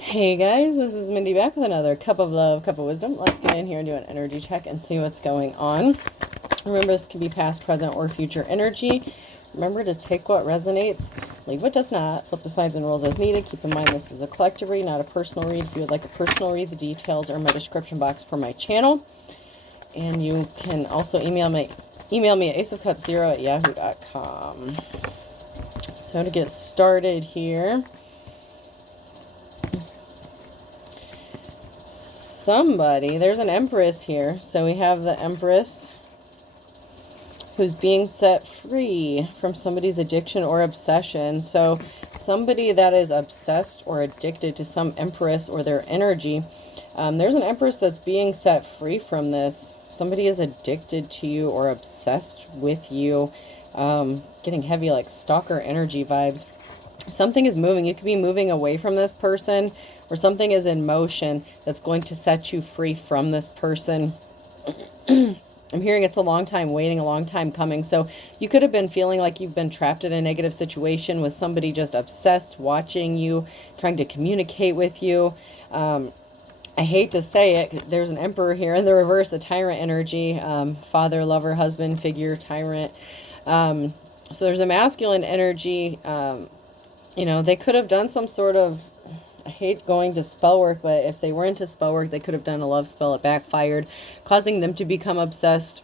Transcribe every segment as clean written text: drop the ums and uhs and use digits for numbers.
Hey guys, this is Mindy back with another cup of love, cup of wisdom. Let's get in here and do an energy check and see what's going on. Remember, this can be past, present, or future energy. Remember to take what resonates, leave what does not, flip the sides and rolls as needed. Keep in mind this is a collective read, not a personal read. If you would like a personal read, the details are in my description box for my channel. And you can also email me at aceofcups0@yahoo.com. So to get started here, there's an Empress here. So we have the Empress who's being set free from somebody's addiction or obsession. So somebody that is obsessed or addicted to some Empress or their energy, there's an Empress that's being set free from this. Somebody is addicted to you or obsessed with you. Getting heavy, like stalker energy vibes. Something is moving. You could be moving away from this person, or something is in motion that's going to set you free from this person. I'm hearing it's a long time waiting, a long time coming. So you could have been feeling like you've been trapped in a negative situation with somebody just obsessed, watching you, trying to communicate with you. I hate to say it, there's an Emperor here in the reverse, a tyrant energy, father, lover, husband, figure, tyrant. So there's a masculine energy. You know, they could have done some sort of, I hate going to spell work, but if they were into spell work, they could have done a love spell. It backfired, causing them to become obsessed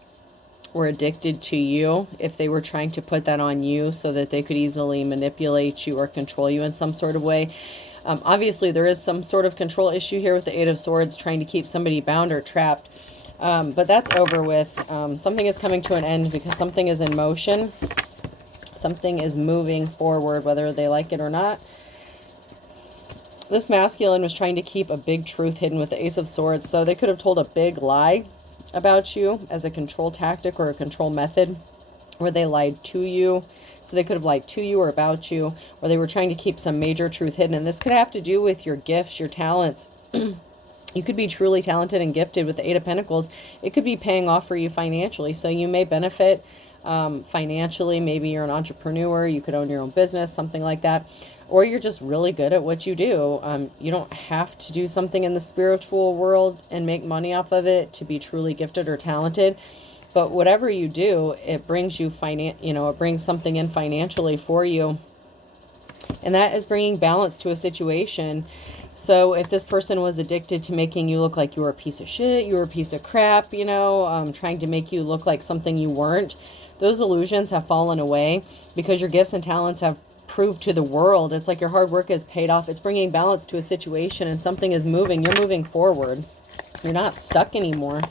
or addicted to you if they were trying to put that on you so that they could easily manipulate you or control you in some sort of way. Obviously, there is some sort of control issue here with the Eight of Swords, trying to keep somebody bound or trapped. But that's over with. Something is coming to an end because something is in motion. Something is moving forward, whether they like it or not. This masculine was trying to keep a big truth hidden with the Ace of Swords. So they could have told a big lie about you as a control tactic or a control method, where they lied to you. So they could have lied to you or about you, or they were trying to keep some major truth hidden. And this could have to do with your gifts, your talents. You could be truly talented and gifted with the Eight of Pentacles. It could be paying off for you financially. So you may benefit financially. Maybe you're an entrepreneur, you could own your own business, something like that, or you're just really good at what you do. You don't have to do something in the spiritual world and make money off of it to be truly gifted or talented, but whatever you do, it brings you it brings something in financially for you, and that is bringing balance to a situation. So if this person was addicted to making you look like you were a piece of shit, you were a piece of crap, trying to make you look like something you weren't, those illusions have fallen away because your gifts and talents have proved to the world. It's like your hard work has paid off. It's bringing balance to a situation, and something is moving. You're moving forward. You're not stuck anymore,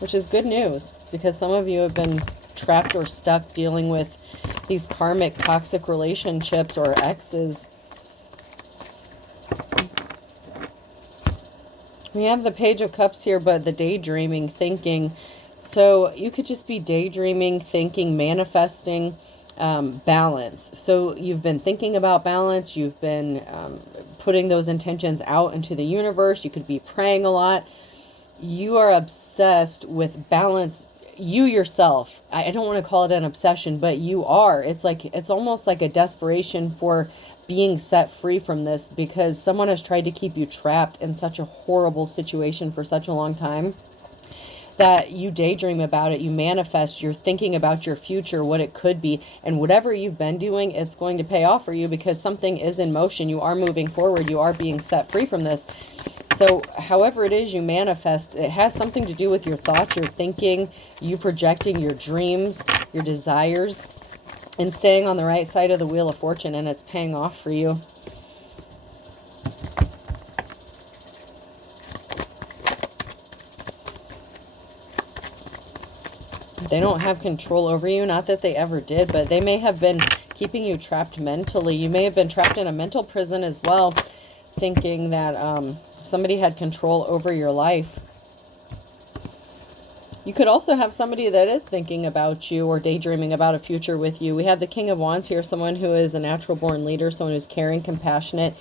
which is good news, because some of you have been trapped or stuck dealing with these karmic toxic relationships or exes. We have the Page of Cups here, but the daydreaming, thinking. So you could just be daydreaming, thinking, manifesting balance. So you've been thinking about balance. You've been putting those intentions out into the universe. You could be praying a lot. You are obsessed with balance. You yourself, I don't want to call it an obsession, but you are. It's almost like a desperation for being set free from this, because someone has tried to keep you trapped in such a horrible situation for such a long time that you daydream about it, you manifest, you're thinking about your future, what it could be, and whatever you've been doing, it's going to pay off for you, because something is in motion. You are moving forward. You are being set free from this. So however it is you manifest, it has something to do with your thoughts, your thinking, you projecting your dreams, your desires, and staying on the right side of the Wheel of Fortune, and it's paying off for you. They don't have control over you. Not that they ever did, but they may have been keeping you trapped mentally. You may have been trapped in a mental prison as well, thinking that somebody had control over your life. You could also have somebody that is thinking about you or daydreaming about a future with you. We have the King of Wands here, someone who is a natural born leader, someone who's caring, compassionate,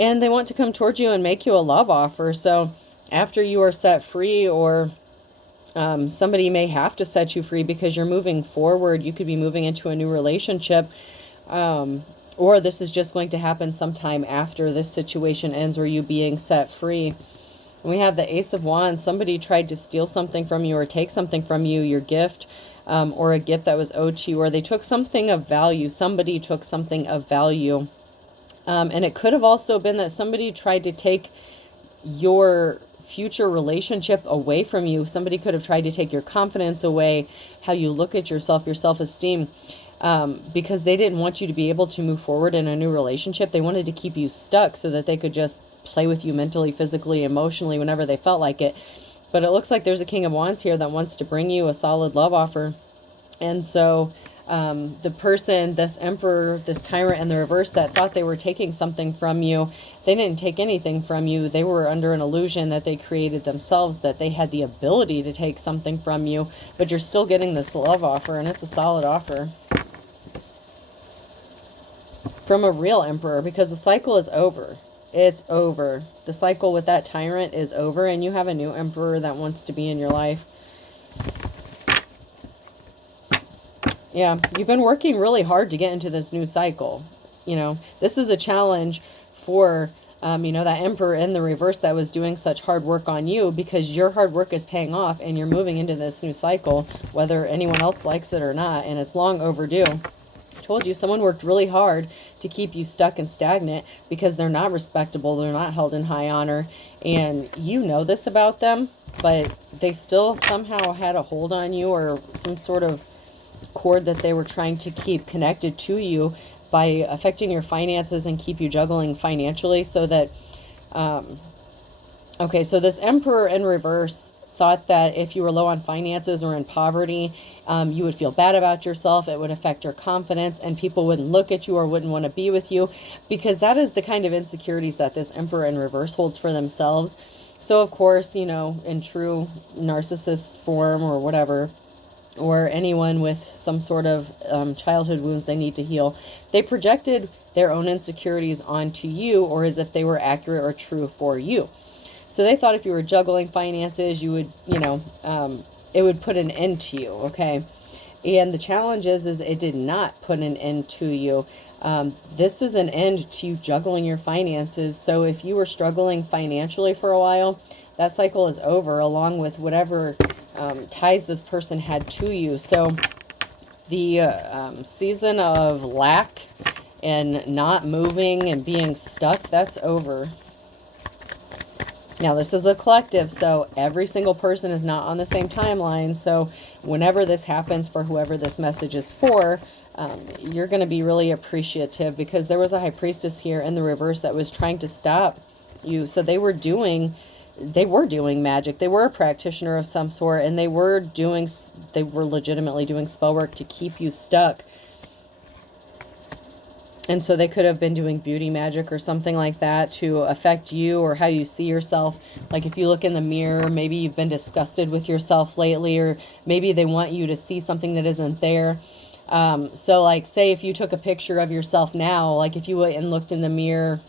and they want to come towards you and make you a love offer. So after you are set free, or somebody may have to set you free because you're moving forward. You could be moving into a new relationship, or this is just going to happen sometime after this situation ends or you being set free. We have the Ace of Wands. Somebody tried to steal something from you or take something from you, your gift, or a gift that was owed to you, or they took something of value. Somebody took something of value. And it could have also been that somebody tried to take your future relationship away from you. Somebody could have tried to take your confidence away, how you look at yourself, your self-esteem, because they didn't want you to be able to move forward in a new relationship. They wanted to keep you stuck so that they could just play with you mentally, physically, emotionally, whenever they felt like it. But it looks like there's a King of Wands here that wants to bring you a solid love offer. And so the person, this Emperor, this Tyrant in the reverse that thought they were taking something from you, they didn't take anything from you. They were under an illusion that they created themselves, that they had the ability to take something from you, but you're still getting this love offer, and it's a solid offer from a real Emperor, because the cycle is over. It's over. The cycle with that Tyrant is over, and you have a new Emperor that wants to be in your life. Yeah, you've been working really hard to get into this new cycle. You know, this is a challenge for, you know, that Emperor in the reverse that was doing such hard work on you, because your hard work is paying off and you're moving into this new cycle, whether anyone else likes it or not, and it's long overdue. I told you, someone worked really hard to keep you stuck and stagnant because they're not respectable, they're not held in high honor, and you know this about them, but they still somehow had a hold on you, or some sort of cord that they were trying to keep connected to you by affecting your finances and keep you juggling financially, so that okay, so this Emperor in reverse thought that if you were low on finances or in poverty, you would feel bad about yourself. It would affect your confidence, and people wouldn't look at you or wouldn't want to be with you, because that is the kind of insecurities that this Emperor in reverse holds for themselves. So of course, you know, in true narcissist form or whatever, or anyone with some sort of childhood wounds they need to heal, they projected their own insecurities onto you, or as if they were accurate or true for you. So they thought if you were juggling finances, you would, you know, it would put an end to you, okay? And the challenge is it did not put an end to you. This is an end to you juggling your finances. So if you were struggling financially for a while, that cycle is over, along with whatever ties this person had to you. So the season of lack and not moving and being stuck, that's over. Now, this is a collective, so every single person is not on the same timeline. So whenever this happens for whoever this message is for, you're going to be really appreciative, because there was a High Priestess here in the reverse that was trying to stop you. So they were doing magic. They were a practitioner of some sort, and they were legitimately doing spell work to keep you stuck. And so they could have been doing beauty magic or something like that to affect you or how you see yourself. Like if you look in the mirror, maybe you've been disgusted with yourself lately, or maybe they want you to see something that isn't there. So like, say if you took a picture of yourself now, like if you went and looked in the mirror,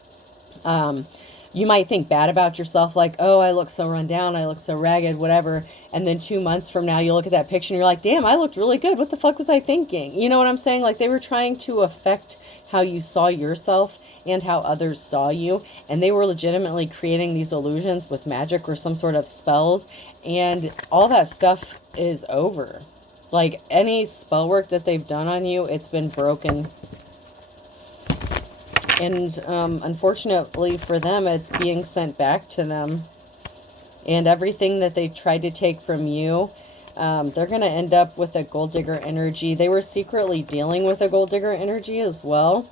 you might think bad about yourself, like, oh, I look so run down, I look so ragged, whatever. And then 2 months from now, you look at that picture and you're like, damn, I looked really good. What the fuck was I thinking? You know what I'm saying? Like, they were trying to affect how you saw yourself and how others saw you. And they were legitimately creating these illusions with magic or some sort of spells. And all that stuff is over. Like, any spell work that they've done on you, it's been broken. And unfortunately for them, it's being sent back to them. And everything that they tried to take from you, they're going to end up with a gold digger energy. They were secretly dealing with a gold digger energy as well.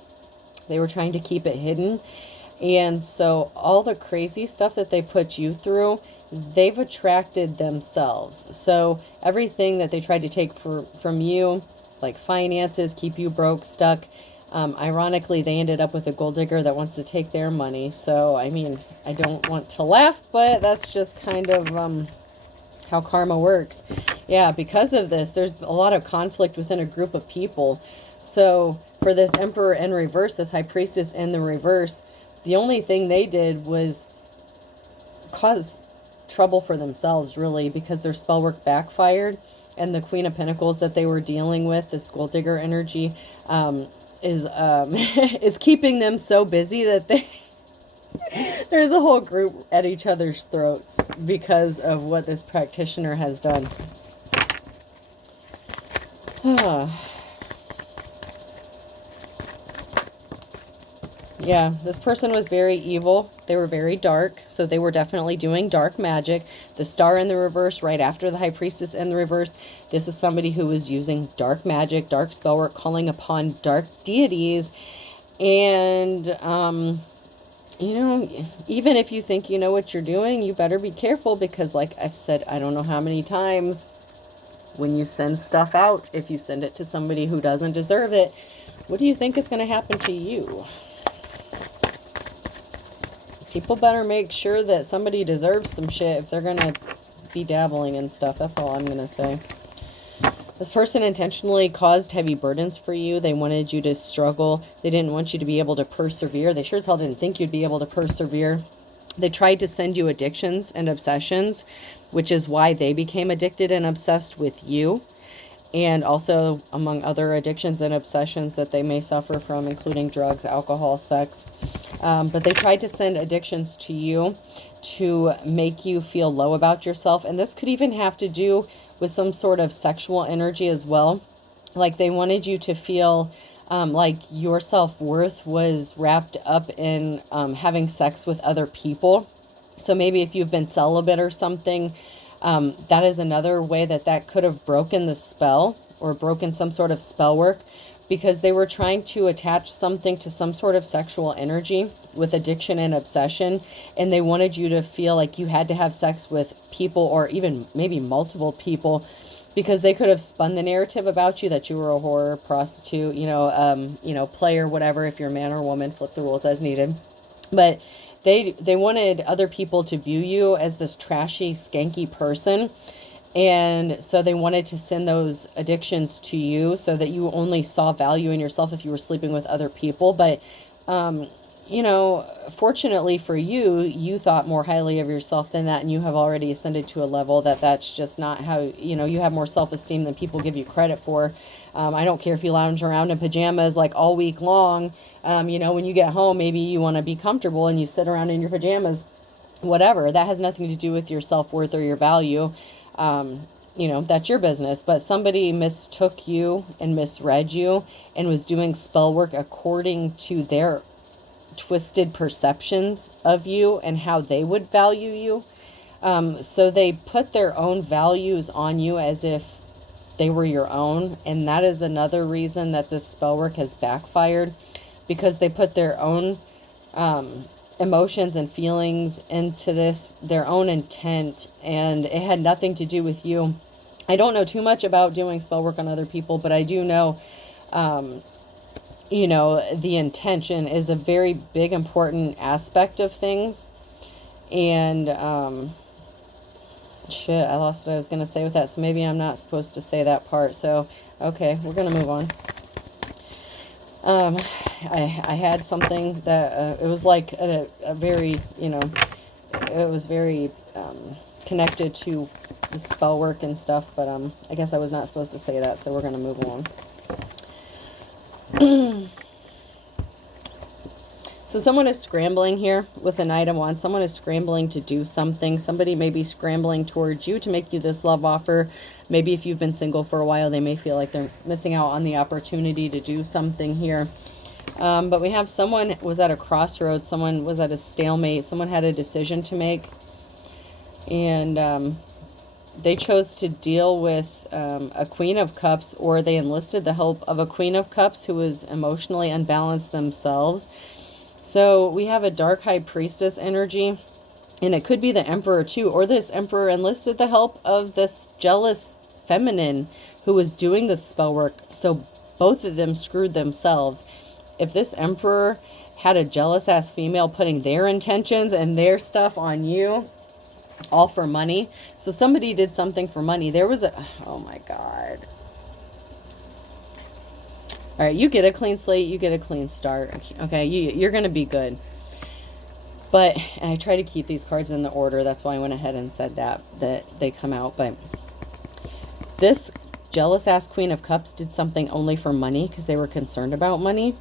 They were trying to keep it hidden. And so all the crazy stuff that they put you through, they've attracted themselves. So everything that they tried to take from you, like finances, keep you broke, stuck, ironically, they ended up with a gold digger that wants to take their money. So, I mean, I don't want to laugh, but that's just kind of how karma works. Yeah, because of this, there's a lot of conflict within a group of people. So, for this Emperor in reverse, this High Priestess in the reverse, the only thing they did was cause trouble for themselves, really, because their spell work backfired. And the Queen of Pentacles that they were dealing with, this gold digger energy, is is keeping them so busy that they there's a whole group at each other's throats because of what this practitioner has done. Yeah, this person was very evil. They were very dark, so they were definitely doing dark magic. The star in the reverse, right after the high priestess in the reverse. This is somebody who was using dark magic, dark spellwork, calling upon dark deities. And, you know, even if you think you know what you're doing, you better be careful because, like I've said, I don't know how many times, when you send stuff out, if you send it to somebody who doesn't deserve it, what do you think is going to happen to you? People better make sure that somebody deserves some shit if they're going to be dabbling in stuff. That's all I'm going to say. This person intentionally caused heavy burdens for you. They wanted you to struggle. They didn't want you to be able to persevere. They sure as hell didn't think you'd be able to persevere. They tried to send you addictions and obsessions, which is why they became addicted and obsessed with you. And also among other addictions and obsessions that they may suffer from, including drugs, alcohol, sex. But they tried to send addictions to you to make you feel low about yourself. And this could even have to do with some sort of sexual energy as well. Like they wanted you to feel like your self-worth was wrapped up in having sex with other people. So maybe if you've been celibate or something, that is another way that that could have broken the spell or broken some sort of spell work, because they were trying to attach something to some sort of sexual energy with addiction and obsession. And they wanted you to feel like you had to have sex with people or even maybe multiple people, because they could have spun the narrative about you that you were a whore, prostitute, you know, player, whatever, if you're a man or woman, flip the rules as needed. But they wanted other people to view you as this trashy, skanky person. And so they wanted to send those addictions to you so that you only saw value in yourself if you were sleeping with other people. But, you know, fortunately for you, you thought more highly of yourself than that. And you have already ascended to a level that that's just not how, you know, you have more self-esteem than people give you credit for. I don't care if you lounge around in pajamas like all week long. You know, when you get home, maybe you want to be comfortable and you sit around in your pajamas, whatever. That has nothing to do with your self-worth or your value. You know, that's your business. But somebody mistook you and misread you and was doing spell work according to their twisted perceptions of you and how they would value you. So they put their own values on you as if they were your own. And that is another reason that this spell work has backfired, because they put their own emotions and feelings into this, their own intent, and it had nothing to do with you. I don't know too much about doing spell work on other people, but I do know, you know, the intention is a very big, important aspect of things. And, shit, I lost what I was going to say with that, so maybe I'm not supposed to say that part. So, okay, we're going to move on. I had something that, it was like a very, you know, it was very, connected to the spell work and stuff, but, I guess I was not supposed to say that, so we're going to move along. So someone is scrambling here with the Knight of Wands. Someone is scrambling to do something. Somebody may be scrambling towards you to make you this love offer. Maybe if you've been single for a while, they may feel like they're missing out on the opportunity to do something here. But we have someone was at a crossroads. Someone was at a stalemate. Someone had a decision to make. And they chose to deal with a Queen of Cups, or they enlisted the help of a Queen of Cups who was emotionally unbalanced themselves. So we have a dark high priestess energy, and it could be the Emperor too, or this Emperor enlisted the help of this jealous feminine who was doing the spell work. So both of them screwed themselves. If this Emperor had a jealous ass female putting their intentions and their stuff on you, all for money. So somebody did something for money. There was a, oh my God. All right, you get a clean slate, you get a clean start. Okay, you're going to be good. But, and I try to keep these cards in the order. That's why I went ahead and said that they come out. But this jealous ass Queen of Cups did something only for money because they were concerned about money.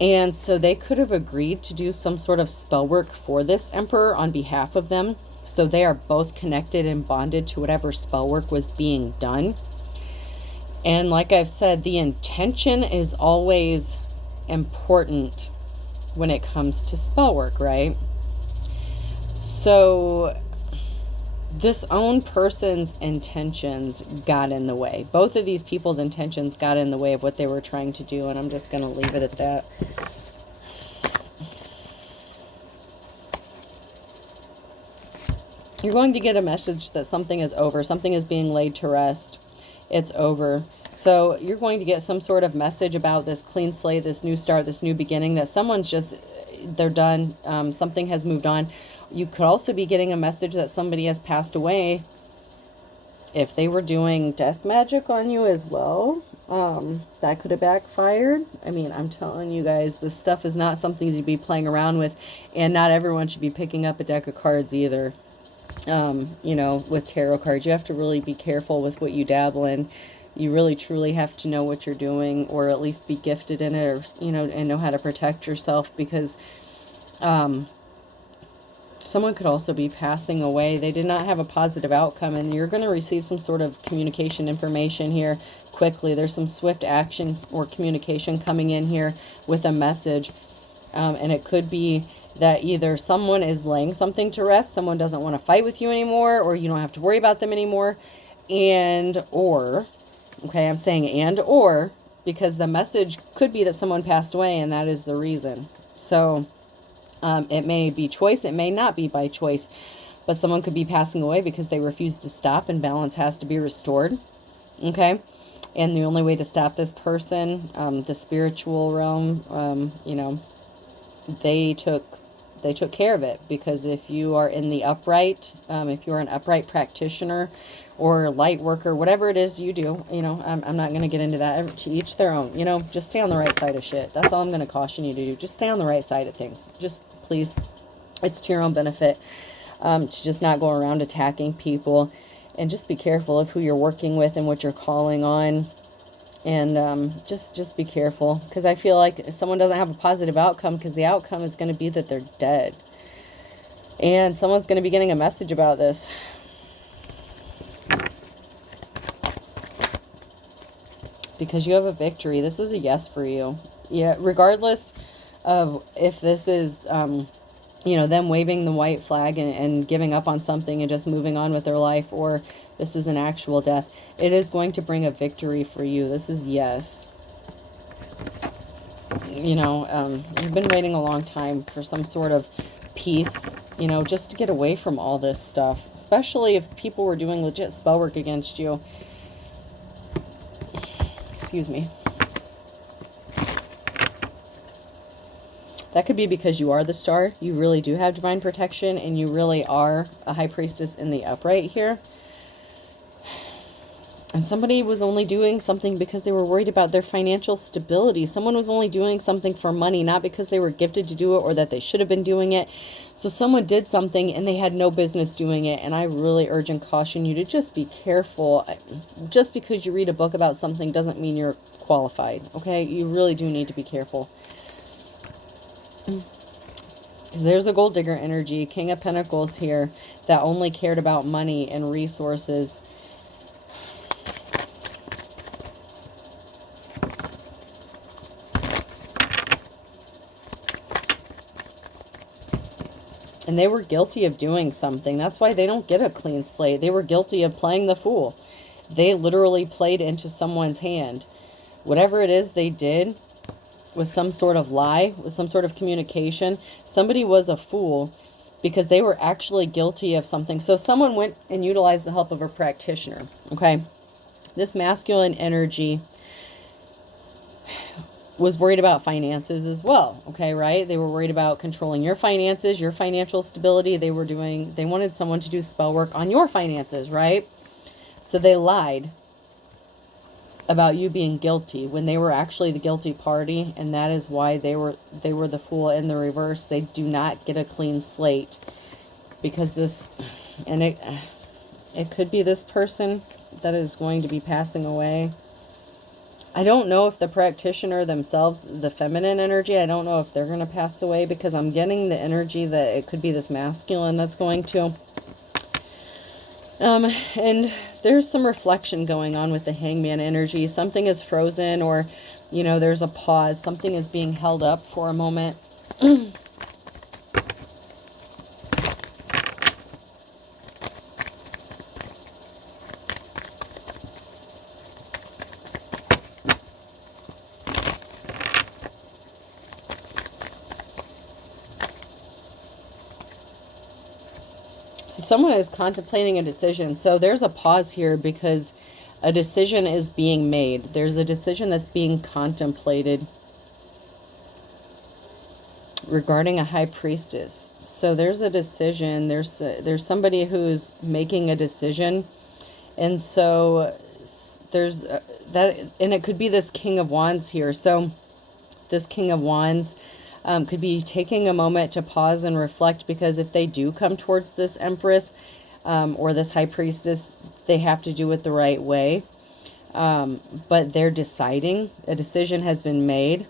And so they could have agreed to do some sort of spell work for this Emperor on behalf of them. So they are both connected and bonded to whatever spell work was being done. And like I've said, the intention is always important when it comes to spell work, right? So this own person's intentions got in the way. Both of these people's intentions got in the way of what they were trying to do, and I'm just going to leave it at that. You're going to get a message that something is over. Something is being laid to rest. It's over. So you're going to get some sort of message about this clean slate, this new start, this new beginning, that someone's just, they're done. Something has moved on. You could also be getting a message that somebody has passed away. If they were doing death magic on you as well, that could have backfired. I mean, I'm telling you guys, this stuff is not something to be playing around with, and not everyone should be picking up a deck of cards either. You know, with tarot cards, you have to really be careful with what you dabble in. You really truly have to know what you're doing, or at least be gifted in it, or, you know, and know how to protect yourself, because someone could also be passing away. They did not have a positive outcome, and you're going to receive some sort of communication information here quickly. There's some swift action or communication coming in here with a message, and it could be that either someone is laying something to rest, someone doesn't want to fight with you anymore, or you don't have to worry about them anymore, and or, okay, I'm saying and or, because the message could be that someone passed away, and that is the reason. So it may be choice, it may not be by choice, but someone could be passing away because they refuse to stop, and balance has to be restored. Okay, and the only way to stop this person, the spiritual realm, you know, they took care of it, because if you are in the upright, if you're an upright practitioner or light worker, whatever it is you do, you know, I'm not going to get into that. To each their own, you know, just stay on the right side of shit. That's all I'm going to caution you to do. Just stay on the right side of things. Just please, it's to your own benefit, to just not go around attacking people, and just be careful of who you're working with and what you're calling on. And just be careful, because I feel like if someone doesn't have a positive outcome, because the outcome is going to be that they're dead. And someone's going to be getting a message about this. Because you have a victory. This is a yes for you. Yeah, regardless of if this is, you know, them waving the white flag and giving up on something and just moving on with their life, or this is an actual death, it is going to bring a victory for you. This is yes. You know, you've been waiting a long time for some sort of peace, you know, just to get away from all this stuff, especially if people were doing legit spell work against you. Excuse me. That could be because you are the star. You really do have divine protection, and you really are a high priestess in the upright here. And somebody was only doing something because they were worried about their financial stability. Someone was only doing something for money, not because they were gifted to do it or that they should have been doing it. So someone did something and they had no business doing it. And I really urge and caution you to just be careful. Just because you read a book about something doesn't mean you're qualified. Okay? You really do need to be careful. Because there's the gold digger energy, King of Pentacles here, that only cared about money and resources. And they were guilty of doing something. That's why they don't get a clean slate. They were guilty of playing the fool. They literally played into someone's hand. Whatever it is they did was some sort of lie, was some sort of communication. Somebody was a fool because they were actually guilty of something. So someone went and utilized the help of a practitioner. Okay. This masculine energy was worried about finances as well. Okay, right? They were worried about controlling your finances, your financial stability. They wanted someone to do spell work on your finances, right? So they lied about you being guilty when they were actually the guilty party, and that is why they were the fool in the reverse. They do not get a clean slate because this, and it could be this person that is going to be passing away. I don't know if the practitioner themselves, the feminine energy, I don't know if they're going to pass away, because I'm getting the energy that it could be this masculine that's going to. And there's some reflection going on with the Hangman energy. Something is frozen, or, you know, there's a pause. Something is being held up for a moment. So someone is contemplating a decision. So there's a pause here because a decision is being made. There's a decision that's being contemplated regarding a high priestess. So there's a decision. There's somebody who's making a decision. And so there's that, and it could be this King of Wands here. So this King of Wands could be taking a moment to pause and reflect, because if they do come towards this Empress or this High Priestess, they have to do it the right way. But they're deciding. A decision has been made.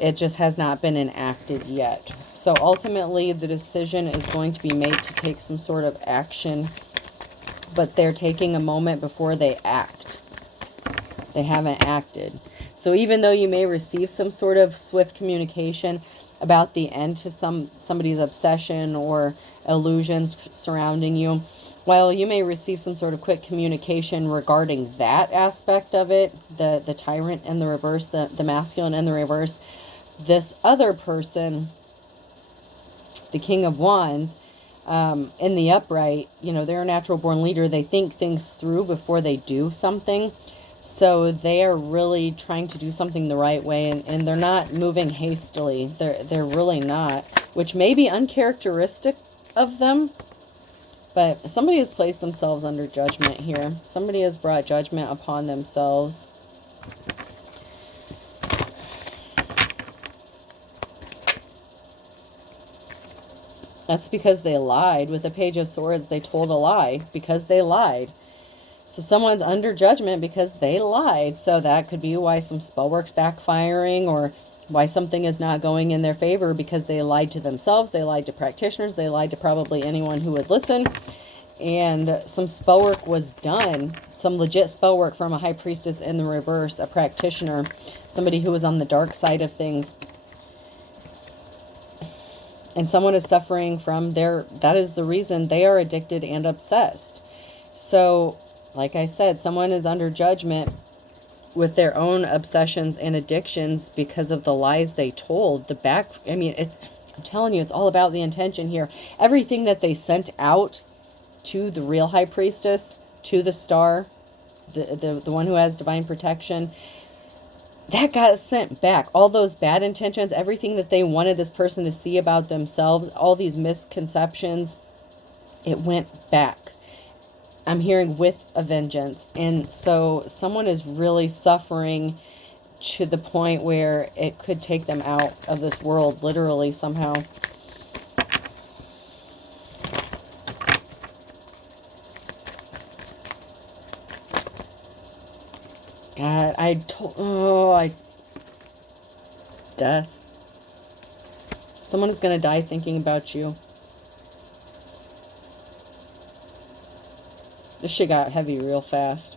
It just has not been enacted yet. So ultimately, the decision is going to be made to take some sort of action, but they're taking a moment before they act. They haven't acted. So even though you may receive some sort of swift communication about the end to somebody's obsession or illusions surrounding you, while you may receive some sort of quick communication regarding that aspect of it, the tyrant and the reverse, the masculine and the reverse, this other person, the King of Wands, in the upright, you know, they're a natural born leader. They think things through before they do something. So they are really trying to do something the right way, and they're not moving hastily. They're really not, which may be uncharacteristic of them. But somebody has placed themselves under judgment here. Somebody has brought judgment upon themselves. That's because they lied. With the Page of Swords, they told a lie because they lied. So someone's under judgment because they lied. So that could be why some spellwork's backfiring, or why something is not going in their favor, because they lied to themselves, they lied to practitioners, they lied to probably anyone who would listen. And some spellwork was done, some legit spellwork from a high priestess in the reverse, a practitioner, somebody who was on the dark side of things. And someone is suffering from that is the reason they are addicted and obsessed. So, like I said, someone is under judgment with their own obsessions and addictions because of the lies they told. I'm telling you, it's all about the intention here. Everything that they sent out to the real high priestess, to the star, the one who has divine protection, that got sent back. All those bad intentions, everything that they wanted this person to see about themselves, all these misconceptions, it went back. I'm hearing with a vengeance. And so someone is really suffering to the point where it could take them out of this world, literally, somehow. God, death. Someone is going to die thinking about you. This shit got heavy real fast.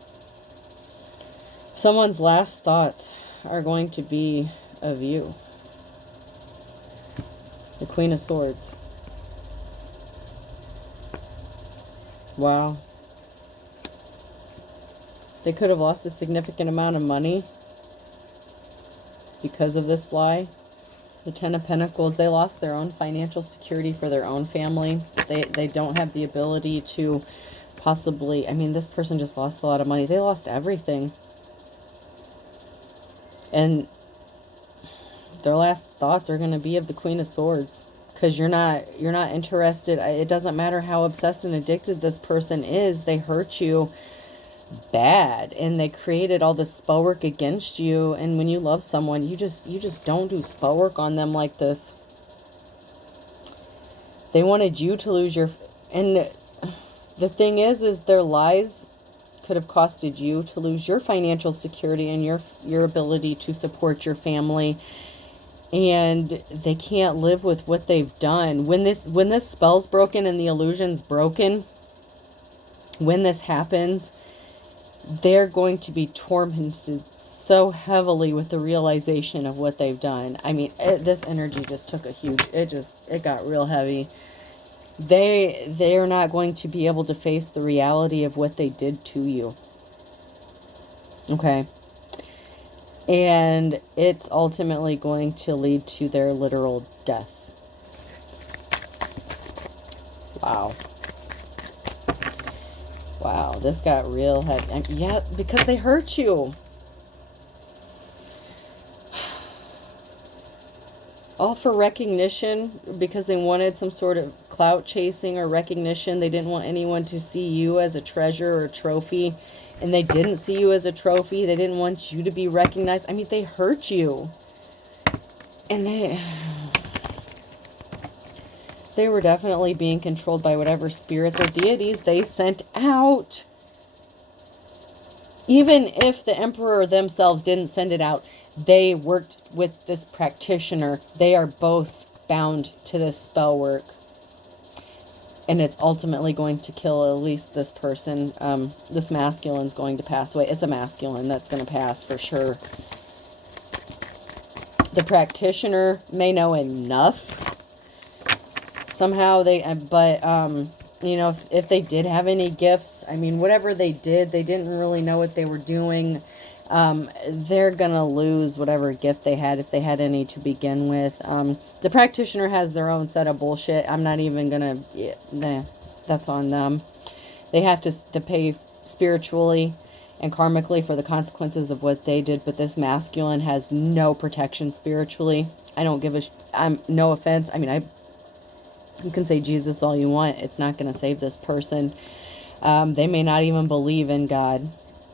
Someone's last thoughts are going to be of you. The Queen of Swords. Wow. They could have lost a significant amount of money because of this lie. The Ten of Pentacles, they lost their own financial security for their own family. They don't have the ability to possibly, this person just lost a lot of money. They lost everything. And their last thoughts are going to be of the Queen of Swords, because you're not interested. It doesn't matter how obsessed and addicted this person is. They hurt you bad, and they created all this spell work against you. And when you love someone, you just don't do spell work on them like this. They wanted you to lose your, and the thing is their lies could have costed you to lose your financial security and your ability to support your family. And they can't live with what they've done. When this spell's broken and the illusion's broken, when this happens, they're going to be tormented so heavily with the realization of what they've done. I mean, this energy just took a huge, it got real heavy. They're not going to be able to face the reality of what they did to you. Okay. And it's ultimately going to lead to their literal death. Wow. Wow, this got real heavy. Yeah, because they hurt you. All for recognition, because they wanted some sort of clout chasing or recognition. They didn't want anyone to see you as a treasure or a trophy. And they didn't see you as a trophy. They didn't want you to be recognized. I mean, they hurt you. And they were definitely being controlled by whatever spirits or deities they sent out. Even if the emperor themselves didn't send it out, they worked with this practitioner. They are both bound to this spell work. And it's ultimately going to kill at least this person. This masculine's going to pass away. It's a masculine that's going to pass for sure. The practitioner may know enough. Somehow you know, if they did have any gifts, I mean, whatever they did, they didn't really know what they were doing. They're going to lose whatever gift they had, if they had any to begin with. The practitioner has their own set of bullshit. I'm not even going to, that's on them. They have to pay spiritually and karmically for the consequences of what they did. But this masculine has no protection spiritually. I don't give no offense. I mean, you can say Jesus all you want. It's not going to save this person. They may not even believe in God.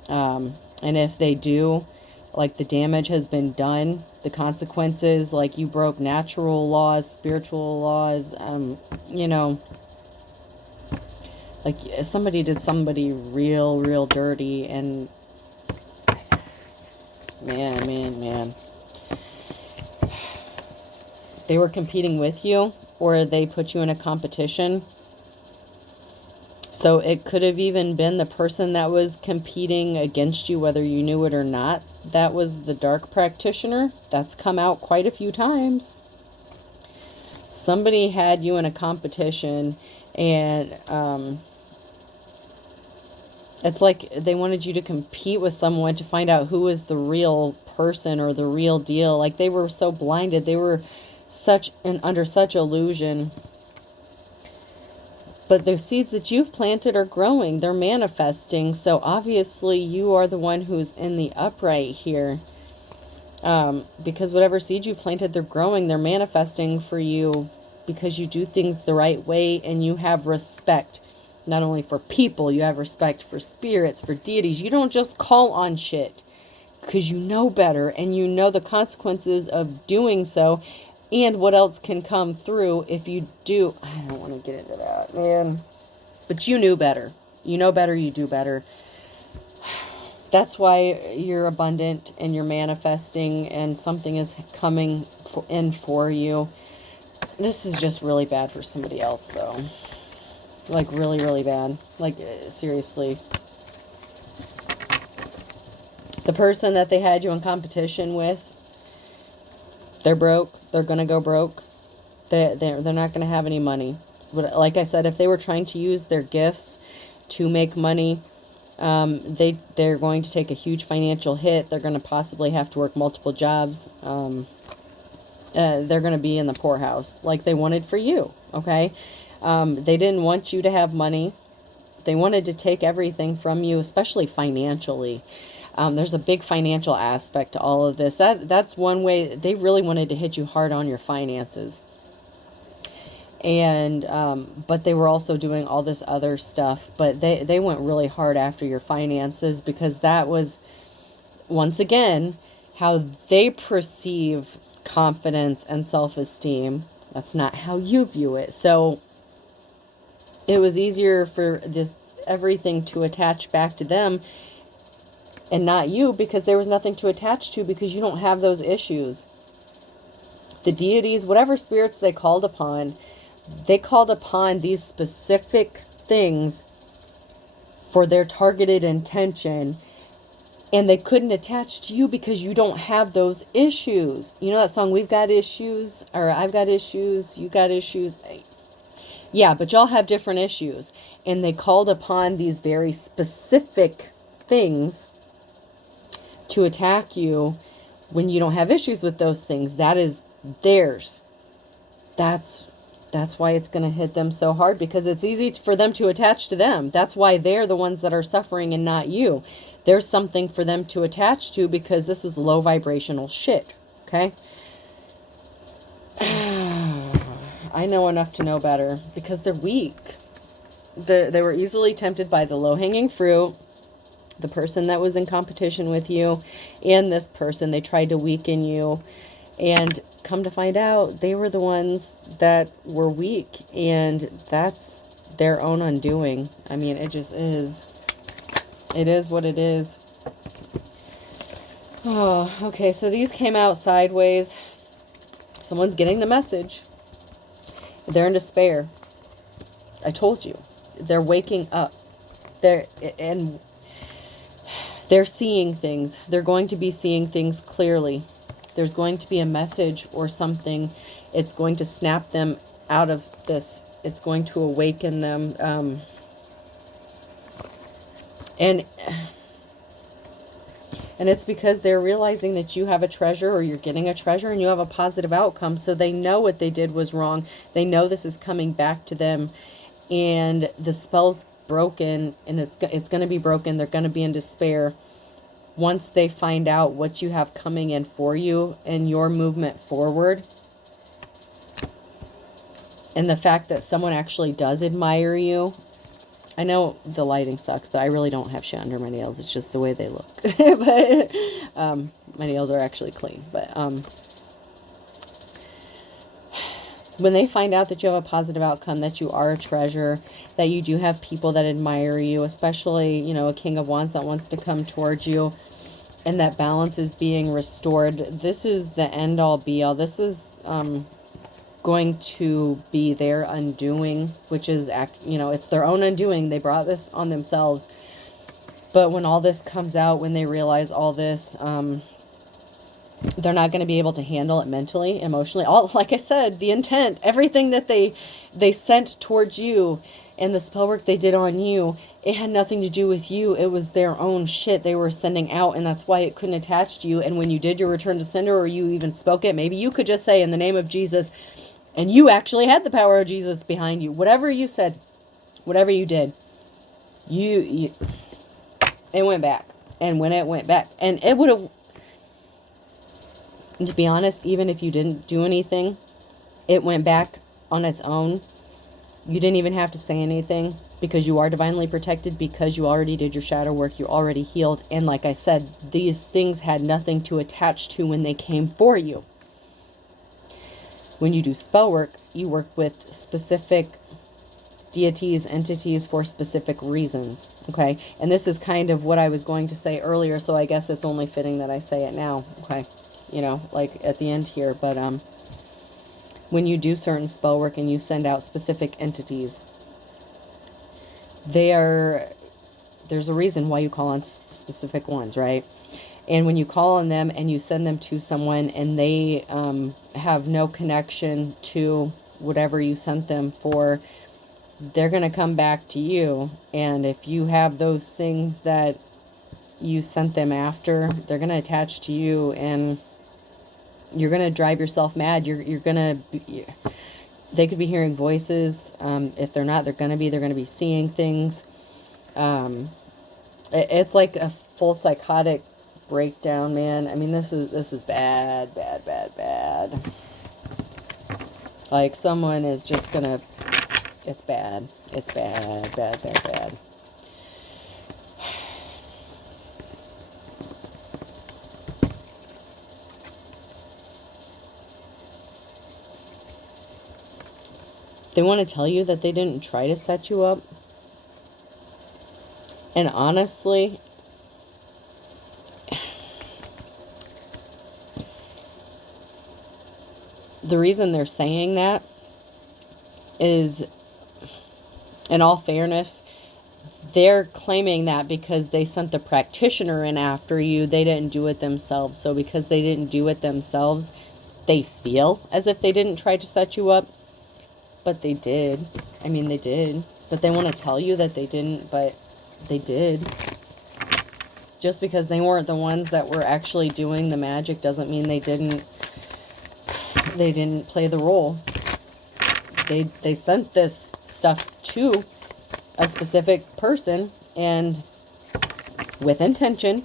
And if they do, like, the damage has been done, the consequences, like, you broke natural laws, spiritual laws, you know, like, somebody did somebody real dirty, and man. They were competing with you, or they put you in a competition. So it could have even been the person that was competing against you, whether you knew it or not. That was the dark practitioner. That's come out quite a few times. Somebody had you in a competition, and it's like they wanted you to compete with someone to find out who was the real person or the real deal. Like, they were so blinded. They were under such illusion. But the seeds that you've planted are growing. They're manifesting. So obviously you are the one who's in the upright here. Because whatever seeds you planted, they're growing. They're manifesting for you because you do things the right way, and you have respect. Not only for people, you have respect for spirits, for deities. You don't just call on shit because you know better, and you know the consequences of doing so. And what else can come through if you do. I don't want to get into that, man. But you knew better. You know better, you do better. That's why you're abundant and you're manifesting, and something is coming in for you. This is just really bad for somebody else, though. Like, really bad. Like, seriously. The person that they had you in competition with, they're broke. They're going to go broke. They're not going to have any money. But like I said, if they were trying to use their gifts to make money, they're going to take a huge financial hit. They're going to possibly have to work multiple jobs. They're going to be in the poorhouse like they wanted for you, okay? They didn't want you to have money. They wanted to take everything from you, especially financially. There's a big financial aspect to all of this. That's one way. They really wanted to hit you hard on your finances. And, but they were also doing all this other stuff. But they went really hard after your finances, because that was, once again, how they perceive confidence and self-esteem. That's not how you view it. So it was easier for this everything to attach back to them and not you, because there was nothing to attach to, because you don't have those issues. The deities, whatever spirits they called upon these specific things for their targeted intention, and they couldn't attach to you because you don't have those issues. You know that song, We've Got Issues, or I've Got Issues, you got issues? Yeah, but y'all have different issues. And they called upon these very specific things to attack you when you don't have issues with those things. That is theirs. That's why it's going to hit them so hard, because it's easy for them to attach to them. That's why they're the ones that are suffering and not you. There's something for them to attach to, because this is low vibrational shit. Okay? I know enough to know better, because they're weak. They were easily tempted by the low-hanging fruit, the person that was in competition with you, and this person. They tried to weaken you, and come to find out, they were the ones that were weak, and that's their own undoing. I mean, it just is. It is what it is. Oh, okay, so these came out sideways. Someone's getting the message. They're in despair. I told you. They're waking up. They're seeing things. They're going to be seeing things clearly. There's going to be a message or something. It's going to snap them out of this. It's going to awaken them. And it's because they're realizing that you have a treasure, or you're getting a treasure, and you have a positive outcome. So they know what they did was wrong. They know this is coming back to them. And the spell's broken, and it's going to be broken. They're going to be in despair once they find out what you have coming in for you and your movement forward. And the fact that someone actually does admire you. I know the lighting sucks, but I really don't have shit under my nails. It's just the way they look. But my nails are actually clean. But when they find out that you have a positive outcome, that you are a treasure, that you do have people that admire you, especially, you know, a King of Wands that wants to come towards you, and that balance is being restored, this is the end all be all. This is going to be their undoing, which is, you know, it's their own undoing. They brought this on themselves. But when all this comes out, when they realize all this, they're not going to be able to handle it mentally, emotionally. All, like I said, the intent, everything that they sent towards you, and the spell work they did on you, it had nothing to do with you. It was their own shit they were sending out, and that's why it couldn't attach to you. And when you did your return to sender, or you even spoke it, maybe you could just say, in the name of Jesus, and you actually had the power of Jesus behind you. Whatever you said, whatever you did, it went back. And when it went back, and it would have, to be honest, even if you didn't do anything, it went back on its own. You didn't even have to say anything, because you are divinely protected, because you already did your shadow work, you already healed. And like I said, these things had nothing to attach to when they came for you. When you do spell work, you work with specific deities, entities, for specific reasons. Okay? And this is kind of what I was going to say earlier, so I guess it's only fitting that I say it now. Okay? You know, like at the end here. But when you do certain spell work and you send out specific entities, there's a reason why you call on specific ones, right? And when you call on them and you send them to someone, and they have no connection to whatever you sent them for, they're going to come back to you. And if you have those things that you sent them after, they're going to attach to you, and you're going to drive yourself mad. You're going to... They could be hearing voices. If they're not, they're going to be seeing things. It's like a full psychotic breakdown, man. I mean, this is bad. Like, someone is just going to... It's bad. It's bad. They want to tell you that they didn't try to set you up. And honestly, the reason they're saying that is, in all fairness, they're claiming that because they sent the practitioner in after you, they didn't do it themselves. So because they didn't do it themselves, they feel as if they didn't try to set you up. But they did. I mean, they did. But they want to tell you that they didn't, but they did. Just because they weren't the ones that were actually doing the magic doesn't mean they didn't play the role. They sent this stuff to a specific person and with intention,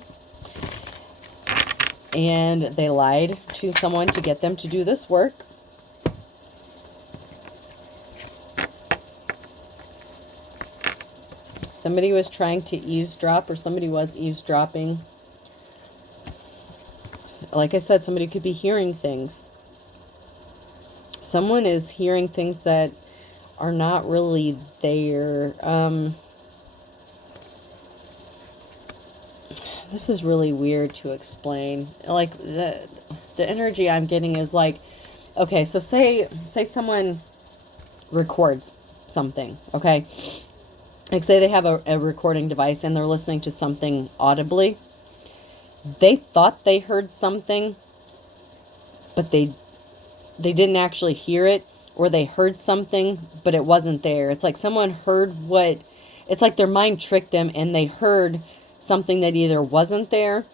and they lied to someone to get them to do this work. Somebody was trying to eavesdrop, or somebody was eavesdropping. Like I said, somebody could be hearing things. Someone is hearing things that are not really there. This is really weird to explain. Like, the energy I'm getting is like, okay, so say someone records something, okay? Like, say they have a recording device and they're listening to something audibly. They thought they heard something, but they didn't actually hear it, or they heard something, but it wasn't there. It's like someone heard it's like their mind tricked them and they heard something that either wasn't there,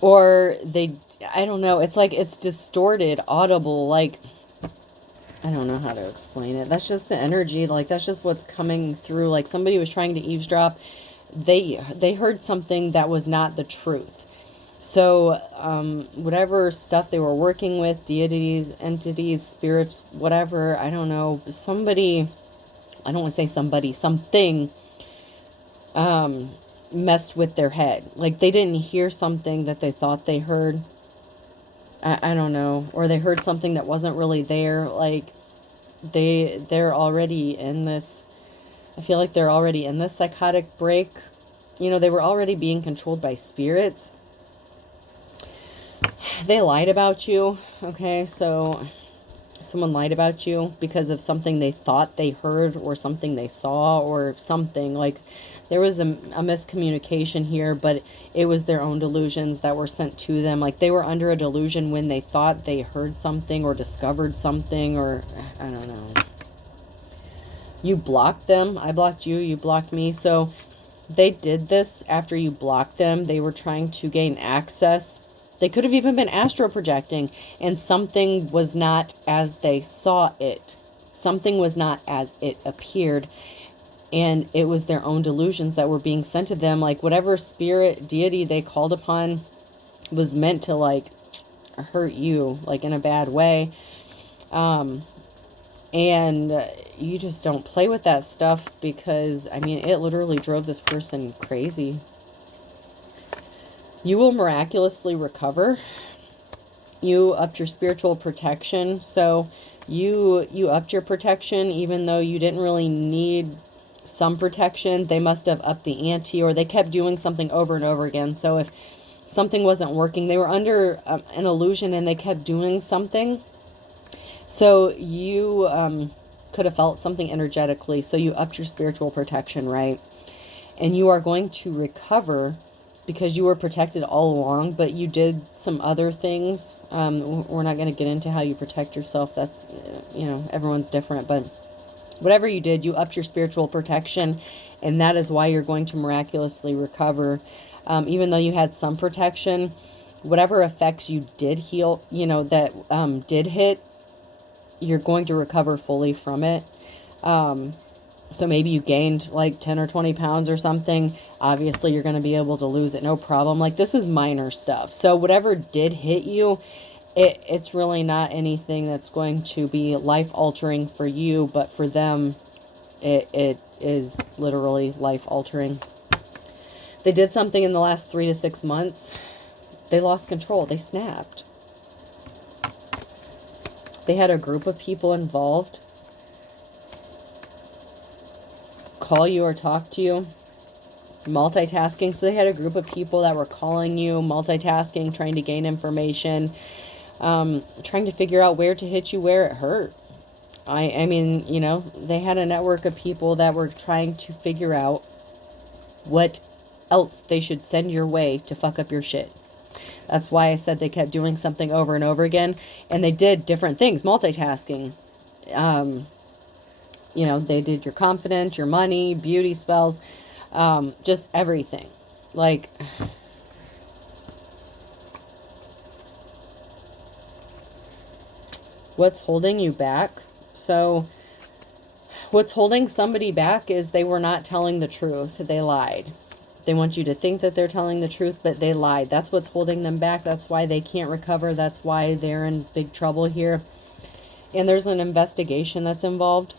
or I don't know, it's like it's distorted, audible, like, I don't know how to explain it. That's just the energy, like, that's just what's coming through. Like, somebody was trying to eavesdrop. They heard something that was not the truth. So, whatever stuff they were working with, deities, entities, spirits, whatever, I don't know, somebody, I don't want to say somebody, something, messed with their head. Like, they didn't hear something that they thought they heard. I don't know. Or they heard something that wasn't really there. Like, they're already in this, I feel like they're already in this psychotic break. You know, they were already being controlled by spirits. They lied about you, okay? So someone lied about you because of something they thought they heard, or something they saw, or something. Like, there was a miscommunication here, but it was their own delusions that were sent to them. Like, they were under a delusion when they thought they heard something or discovered something, or I don't know. You blocked them. I blocked you. You blocked me. So they did this after you blocked them. They were trying to gain access. They could have even been astral projecting, and something was not as they saw it. Something was not as it appeared, and it was their own delusions that were being sent to them. Like, whatever spirit, deity they called upon was meant to, like, hurt you, like, in a bad way. And you just don't play with that stuff, because, I mean, it literally drove this person crazy. You will miraculously recover. You upped your spiritual protection. So you upped your protection, even though you didn't really need some protection. They must have upped the ante, or they kept doing something over and over again. So if something wasn't working, they were under an illusion and they kept doing something. So you could have felt something energetically. So you upped your spiritual protection, right? And you are going to recover, because you were protected all along, but you did some other things. We're not going to get into how you protect yourself. That's, you know, everyone's different. But whatever you did, you upped your spiritual protection, and that is why you're going to miraculously recover. Even though you had some protection, whatever effects you did heal, you know, that did hit, you're going to recover fully from it. So maybe you gained like 10 or 20 pounds or something. Obviously, you're going to be able to lose it, no problem. Like, this is minor stuff. So whatever did hit you, it's really not anything that's going to be life-altering for you. But for them, it is literally life-altering. They did something in the last 3 to 6 months. They lost control. They snapped. They had a group of people involved. call you or talk to you. Multitasking. So they had a group of people that were calling you, multitasking, trying to gain information, trying to figure out where to hit you where it hurt. I mean, you know, they had a network of people that were trying to figure out what else they should send your way to fuck up your shit. That's why I said they kept doing something over and over again. And they did different things, multitasking. You know, they did your confidence, your money, beauty spells, just everything. Like, what's holding you back? So what's holding somebody back is they were not telling the truth. They lied. They want you to think that they're telling the truth, but they lied. That's what's holding them back. That's why they can't recover. That's why they're in big trouble here. And there's an investigation that's involved.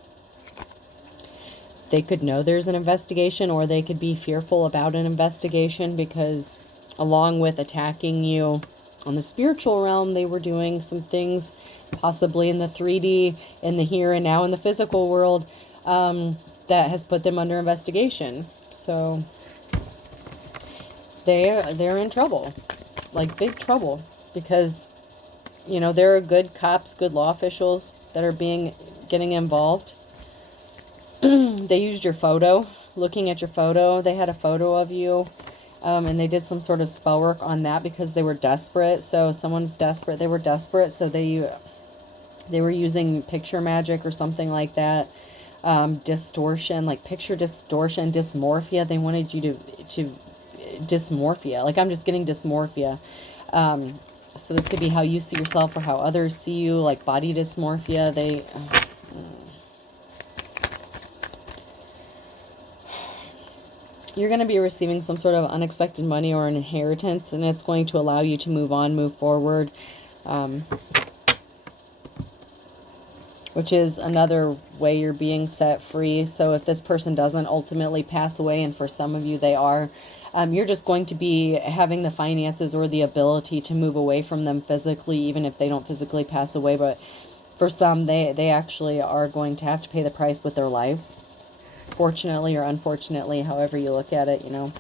They could know there's an investigation, or they could be fearful about an investigation, because along with attacking you on the spiritual realm, they were doing some things possibly in the 3D, in the here and now, in the physical world, that has put them under investigation. So they're in trouble, like big trouble, because, you know, there are good cops, good law officials that are getting involved. They used your photo, looking at your photo. They had a photo of you, and they did some sort of spell work on that because they were desperate. So someone's desperate. They were desperate, so they were using picture magic or something like that. Distortion, like picture distortion, dysmorphia. They wanted you to dysmorphia. Like, I'm just getting dysmorphia. So this could be how you see yourself or how others see you, like body dysmorphia. You're going to be receiving some sort of unexpected money or an inheritance, and it's going to allow you to move on, move forward, which is another way you're being set free. So if this person doesn't ultimately pass away, and for some of you they are, you're just going to be having the finances or the ability to move away from them physically, even if they don't physically pass away. But for some, they actually are going to have to pay the price with their lives. Fortunately or unfortunately, however you look at it, you know.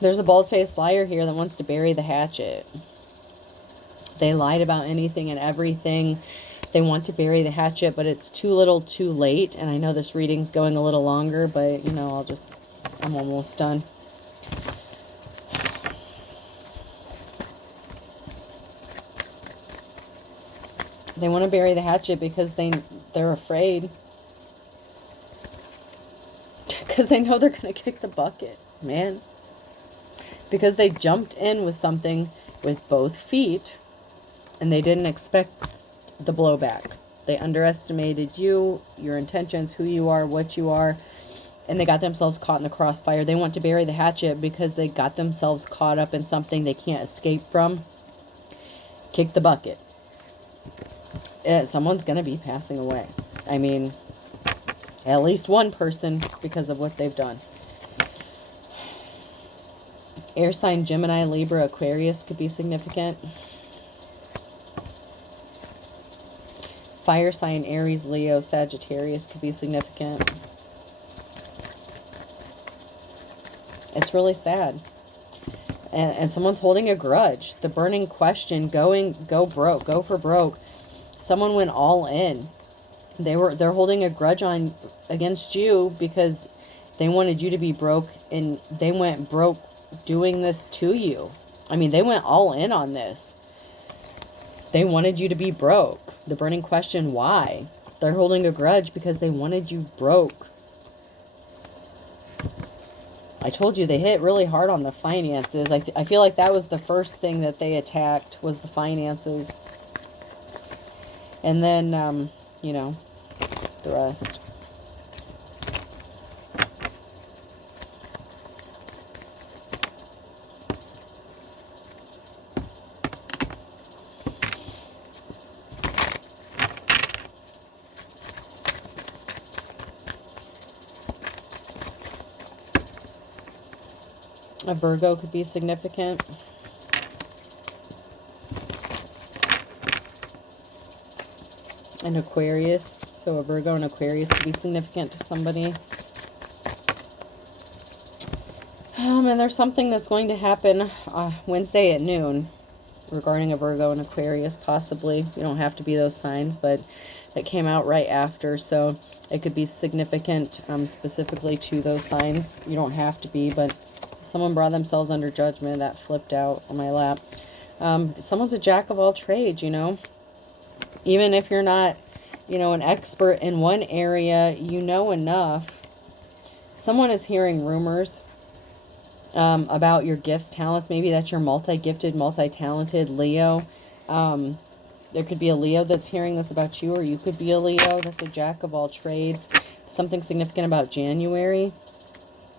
There's a bald-faced liar here that wants to bury the hatchet. They lied about anything and everything. They want to bury the hatchet, but it's too little too late. And I know this reading's going a little longer, but, you know, I'm almost done. They want to bury the hatchet because they're afraid. Because they know they're going to kick the bucket, man. Because they jumped in with something with both feet, and they didn't expect the blowback. They underestimated you, your intentions, who you are, what you are, and they got themselves caught in the crossfire. They want to bury the hatchet because they got themselves caught up in something they can't escape from. Kick the bucket. Someone's going to be passing away. I mean, at least one person, because of what they've done. Air sign Gemini, Libra, Aquarius could be significant. Fire sign Aries, Leo, Sagittarius could be significant. It's really sad. And someone's holding a grudge. The burning question, go broke, go for broke. Someone went all in. They're holding a grudge against you because they wanted you to be broke, and they went broke doing this to you. I mean, they went all in on this. They wanted you to be broke. The burning question, why? They're holding a grudge because they wanted you broke. I told you they hit really hard on the finances. I feel like that was the first thing that they attacked, was the finances. And then, you know, the rest. A Virgo could be significant. and Aquarius. So a Virgo and Aquarius could be significant to somebody. And there's something that's going to happen Wednesday at noon regarding a Virgo and Aquarius, possibly. You don't have to be those signs, but it came out right after, so it could be significant specifically to those signs. You don't have to be, but someone brought themselves under judgment. That flipped out on my lap. Someone's a jack of all trades, you know. Even if you're not, you know, an expert in one area, you know enough. Someone is hearing rumors about your gifts, talents. Maybe that you're multi-gifted, multi-talented, Leo. There could be a Leo that's hearing this about you, or you could be a Leo that's a jack of all trades. Something significant about January.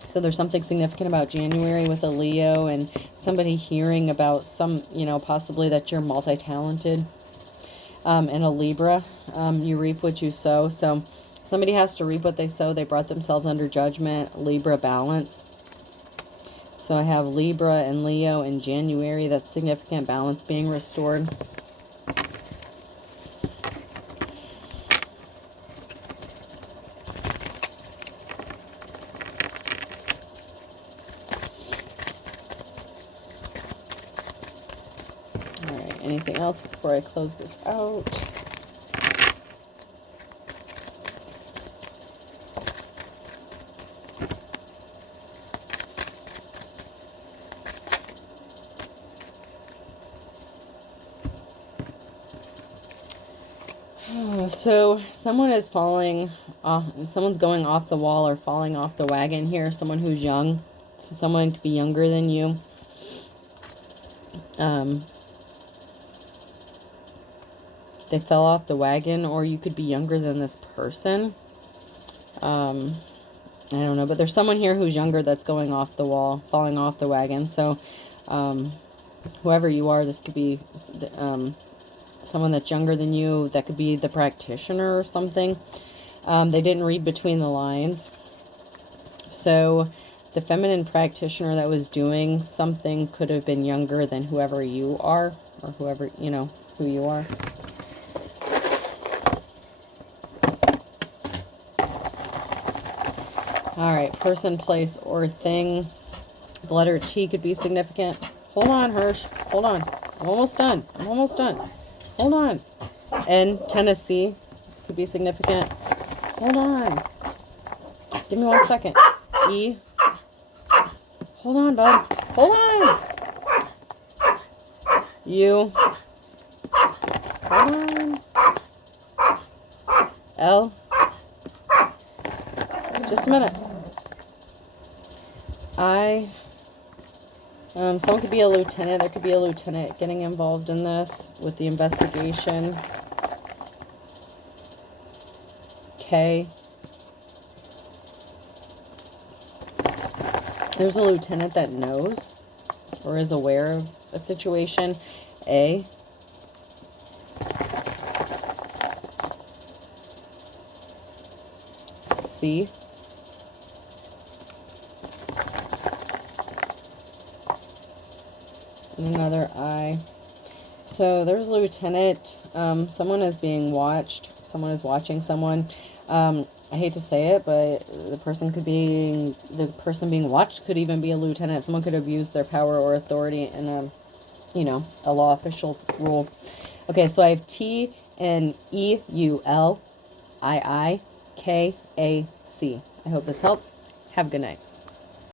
So there's something significant about January with a Leo and somebody hearing about some, you know, possibly that you're multi-talented. And a Libra, you reap what you sow. So somebody has to reap what they sow. They brought themselves under judgment. Libra balance. So I have Libra and Leo in January. That's significant balance being restored. All right, anything else before I close this out? So someone is falling off, someone's going off the wall or falling off the wagon here. Someone who's young. So someone could be younger than you. They fell off the wagon, or you could be younger than this person. I don't know, but there's someone here who's younger that's going off the wall, falling off the wagon. So whoever you are, this could be someone that's younger than you. That could be the practitioner or something. They didn't read between the lines. So the feminine practitioner that was doing something could have been younger than whoever you are, or whoever, you know, who you are. All right, person, place, or thing. The letter T could be significant. Hold on, Hirsch. Hold on. I'm almost done. I'm almost done. Hold on. N, Tennessee, could be significant. Hold on. Give me 1 second. E. Hold on, bud. Hold on. U. Hold on. L. Just a minute. I. Someone could be a lieutenant. There could be a lieutenant getting involved in this with the investigation. K. There's a lieutenant that knows or is aware of a situation. A. C. And another I. So there's a lieutenant. Someone is being watched. Someone is watching someone. I hate to say it, but the person being watched could even be a lieutenant. Someone could abuse their power or authority in a, you know, a law official rule. Okay, so I have T and EULIIKAC. I hope this helps. Have a good night.